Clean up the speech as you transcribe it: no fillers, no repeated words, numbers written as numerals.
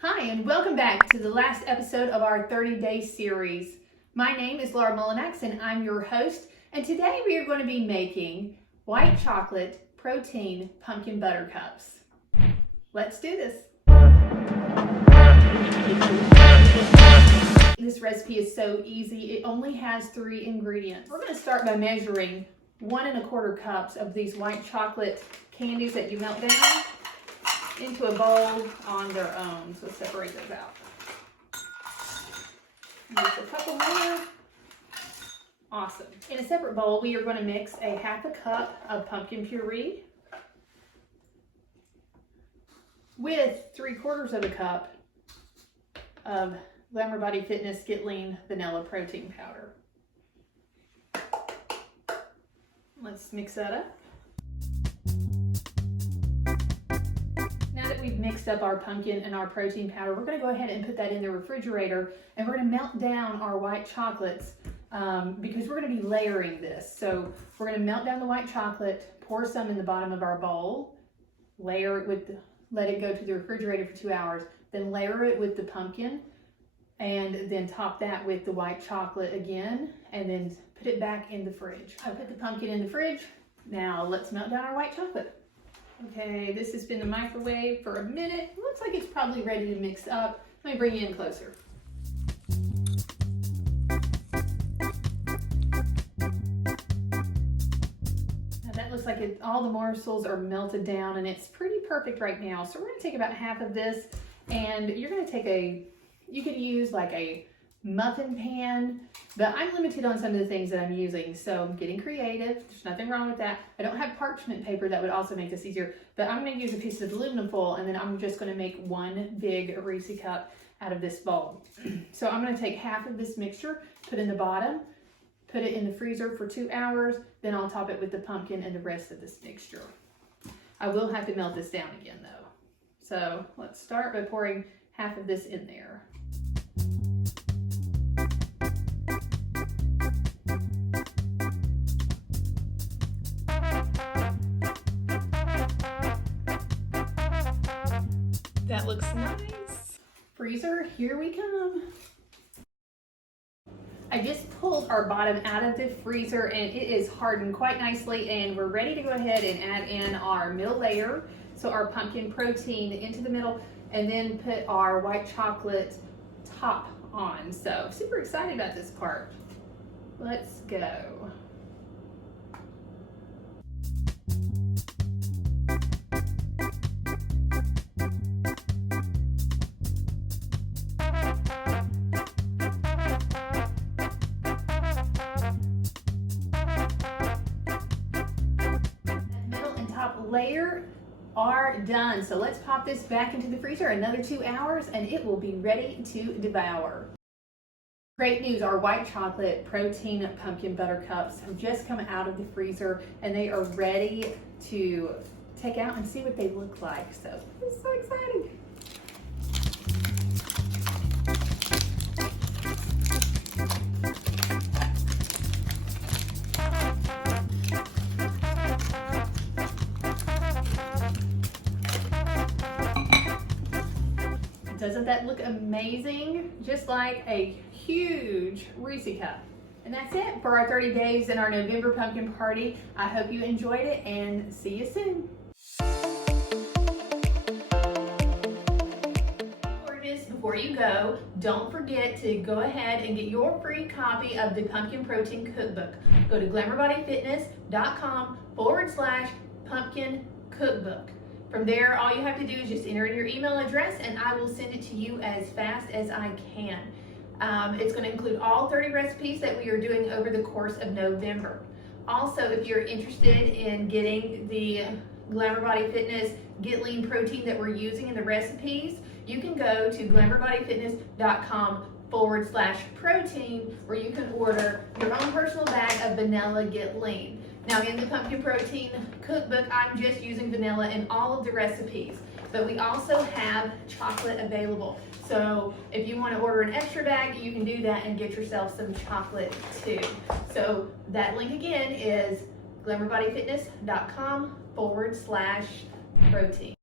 Hi, and welcome back to the last episode of our 30-day series. My name is Laura Mullinax, and I'm your host. And today we are going to be making white chocolate protein pumpkin butter cups. Let's do this. This recipe is so easy. It only has 3 ingredients. We're going to start by measuring 1 1/4 cups of these white chocolate candies that you melt down into a bowl on their own. So separate those out. Just a couple more. Awesome. In a separate bowl, we are going to mix a 1/2 cup of pumpkin puree with 3/4 cup of Glamour Body Fitness Get Lean Vanilla Protein Powder. Let's mix that up. Now that we've mixed up our pumpkin and our protein powder, we're going to go ahead and put that in the refrigerator, and we're going to melt down our white chocolates because we're going to be layering this. So we're going to melt down the white chocolate, pour some in the bottom of our bowl, layer it with, let it go to the refrigerator for 2 hours, then layer it with the pumpkin, and then top that with the white chocolate again, and then put it back in the fridge. I put the pumpkin in the fridge. Now let's melt down our white chocolate. Okay, this has been in the microwave for a minute. It looks like it's probably ready to mix up. Let me bring you in closer. Now that looks like all the morsels are melted down, and it's pretty perfect right now. So we're going to take about half of this, and you're going to take you could use like a muffin pan, but I'm limited on some of the things that I'm using, so I'm getting creative. There's nothing wrong with that. I don't have parchment paper that would also make this easier, but I'm going to use a piece of aluminum foil, and then I'm just going to make one big Reese cup out of this bowl. So I'm going to take half of this mixture, put in the bottom, put it in the freezer for 2 hours, then I'll top it with the pumpkin and the rest of this mixture. I will have to melt this down again though. So let's start by pouring half of this in there. That looks nice. Freezer, here we come. I just pulled our bottom out of the freezer, and it is hardened quite nicely, and we're ready to go ahead and add in our middle layer. So our pumpkin protein into the middle, and then put our white chocolate top on. So super excited about this part. Let's go. Layer are done. So let's pop this back into the freezer another 2 hours, and it will be ready to devour. Great news, our white chocolate protein pumpkin butter cups have just come out of the freezer, and they are ready to take out and see what they look like. So it's so exciting. Doesn't that look amazing? Just like a huge Reese cup. And that's it for our 30 days in our November pumpkin party. I hope you enjoyed it, and see you soon. Before you go, don't forget to go ahead and get your free copy of the Pumpkin Protein Cookbook. Go to glamourbodyfitness.com/pumpkin cookbook. From there, all you have to do is just enter in your email address, and I will send it to you as fast as I can. It's going to include all 30 recipes that we are doing over the course of November. Also, if you're interested in getting the Glamour Body Fitness Get Lean protein that we're using in the recipes, you can go to glamourbodyfitness.com/protein, where you can order your own personal bag of vanilla Get Lean. Now, in the Pumpkin Protein Cookbook, I'm just using vanilla in all of the recipes, but we also have chocolate available. So if you want to order an extra bag, you can do that and get yourself some chocolate too. So that link again is glamourbodyfitness.com/protein.